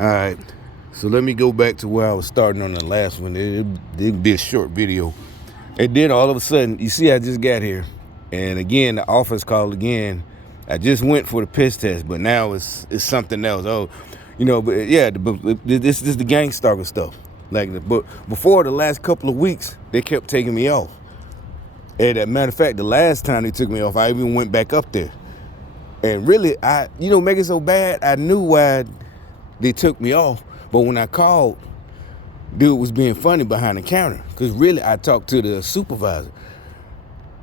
All right, so let me go back to where I was starting on the last one. It'd be a short video. And then all of a sudden, you see I just got here. And again, the office called again. I just went for the piss test, but now it's something else. Oh, but yeah, this is the gang stalker stuff. But before the last couple of weeks, they kept taking me off. And as a matter of fact, the last time they took me off, I even went back up there. And really, make it so bad, I knew why they took me off. But when I called, dude was being funny behind the counter. Because really, I talked to the supervisor.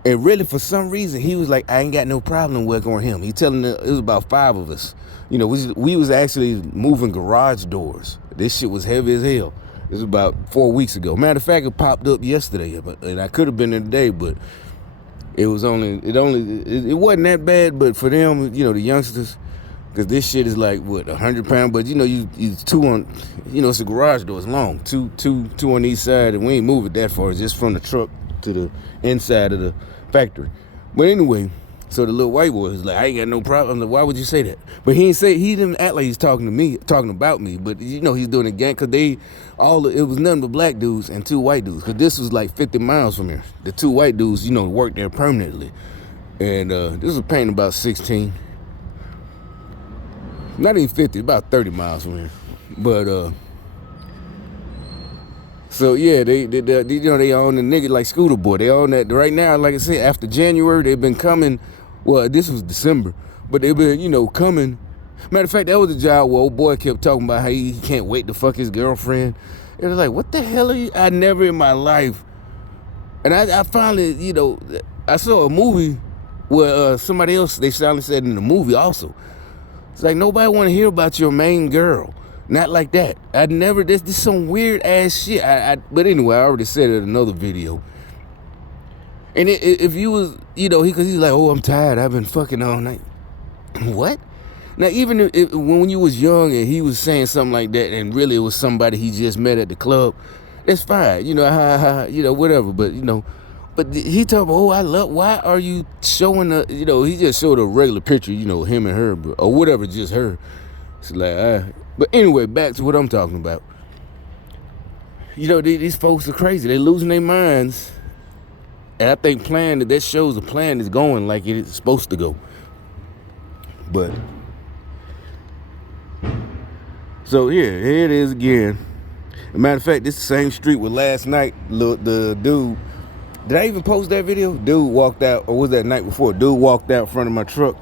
And really, for some reason, he was like, I ain't got no problem working on him. He telling it was about 5 of us. We was actually moving garage doors. This shit was heavy as hell. It was about 4 weeks ago. Matter of fact, it popped up yesterday. And I could have been there today, but it wasn't that bad. But for them, the youngsters, because this shit is like, 100 pounds? But you two on, it's a garage door. It's long. Two on each side. And we ain't move it that far. It's just from the truck to the inside of the factory. But anyway, so the little white boy was like, I ain't got no problem. I'm like, why would you say that? But he didn't act like he's talking about me. But he's doing it again, because it was nothing but black dudes and 2 white dudes. Because this was like 50 miles from here. The 2 white dudes, worked there permanently. And this was paying about 16. Not even 50, about 30 miles from here. But so yeah, they own the nigga like Scooter Boy. They own that right now. Like I said, after January, they've been coming. Well, this was December, but they've been coming. Matter of fact, that was the job where old boy kept talking about how he can't wait to fuck his girlfriend. It was like, what the hell are you? I never in my life. And I finally, I saw a movie where somebody else, they finally said in the movie also, it's like, nobody want to hear about your main girl. Not like that. This is some weird ass shit. But anyway, I already said it in another video. And if you was, because he's like, oh, I'm tired. I've been fucking all night. What? Now, even when you was young and he was saying something like that, and really it was somebody he just met at the club, that's fine. Whatever. But he told me, why are you showing he just showed a regular picture, him and her, or whatever, just her. It's like, But anyway, back to what I'm talking about. These folks are crazy. They're losing their minds. And I think that shows the plan is going like it is supposed to go. But, so here it is again. As a matter of fact, this is the same street where last night, the dude, did I even post that video? Dude walked out, or was that night before? Dude walked out in front of my truck.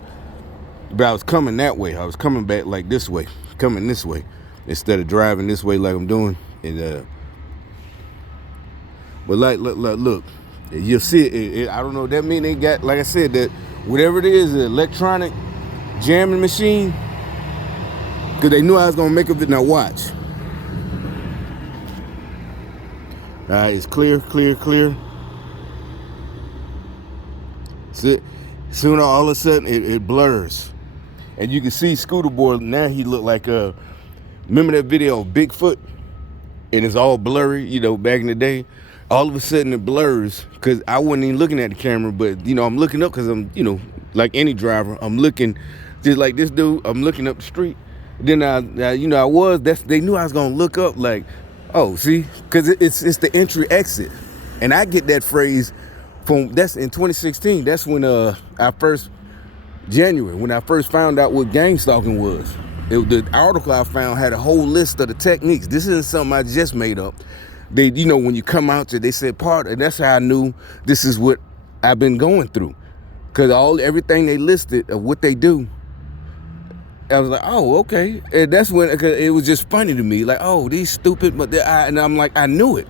But I was coming that way. I was coming back like this way. Coming this way instead of driving this way like I'm doing. And but look, you'll see it. I don't know. That mean they got, like I said, that whatever it is, the electronic jamming machine, because they knew I was gonna make of it. Now watch. All right, it's clear. See, soon all of a sudden it blurs. And you can see Scooter Boy, now he look like, remember that video of Bigfoot? And it's all blurry, back in the day. All of a sudden it blurs, because I wasn't even looking at the camera, but, I'm looking up because I'm, like any driver, I'm looking, just like this dude, I'm looking up the street. Then they knew I was going to look up like, oh, see? Because it's the entry exit. And I get that phrase that's in 2016. That's when January, when I first found out what gang stalking was. The article I found had a whole list of the techniques. This isn't something I just made up. They, when you come out to, they said and that's how I knew this is what I've been going through. Because everything they listed of what they do, I was like, oh, okay. And that's when, it was just funny to me. Like, oh, these stupid, and I'm like, I knew it.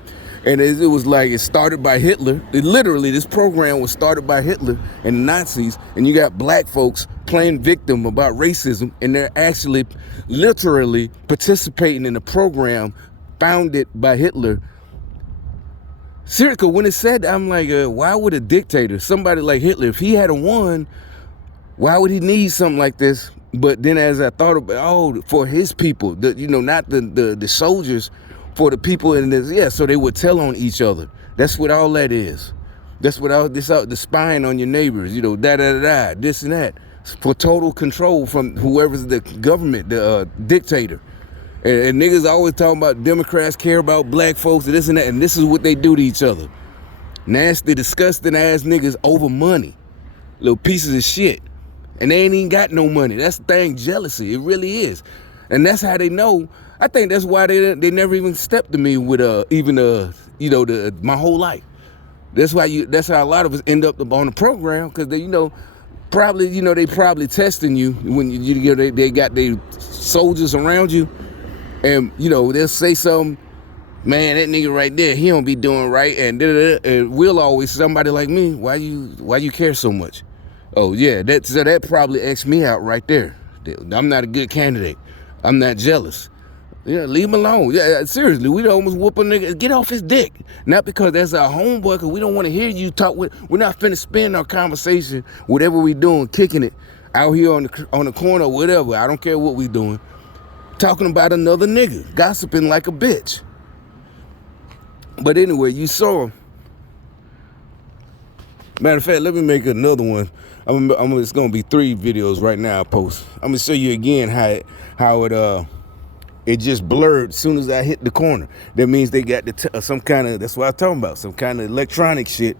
And it was like, it started by Hitler. Literally, this program was started by Hitler and the Nazis. And you got black folks playing victim about racism. And they're actually literally participating in a program founded by Hitler. Seriously, when it said that, I'm like, why would a dictator, somebody like Hitler, if he had won, why would he need something like this? But then as I thought about, for his people, not the soldiers, for the people in this, so they would tell on each other. That's what all that is. That's what the spying on your neighbors, this and that, for total control from whoever's the government, the dictator. And niggas always talking about Democrats care about black folks and this and that, and this is what they do to each other. Nasty, disgusting ass niggas over money. Little pieces of shit. And they ain't even got no money. That's the thing, jealousy. It really is. And that's how they know. I think that's why they never even stepped to me with my whole life. That's how a lot of us end up on the program, because they probably testing you when they got their soldiers around you, and they'll say something, man, that nigga right there, he don't be doing right, and and we'll always, somebody like me, why you care so much? Oh yeah, that probably X me out right there. I'm not a good candidate. I'm not jealous. Yeah, leave him alone. Yeah, seriously, we almost whoop a nigga. Get off his dick. Not because that's our homeboy, because we don't want to hear you talk with. We're not finna spend our conversation, whatever we doing, kicking it out here on the corner or whatever. I don't care what we doing. Talking about another nigga, gossiping like a bitch. But anyway, you saw him. Matter of fact, let me make another one. It's gonna be 3 videos right now I post. I'm gonna show you again how it just blurred as soon as I hit the corner. That means they got some kind of, that's what I'm talking about, some kind of electronic shit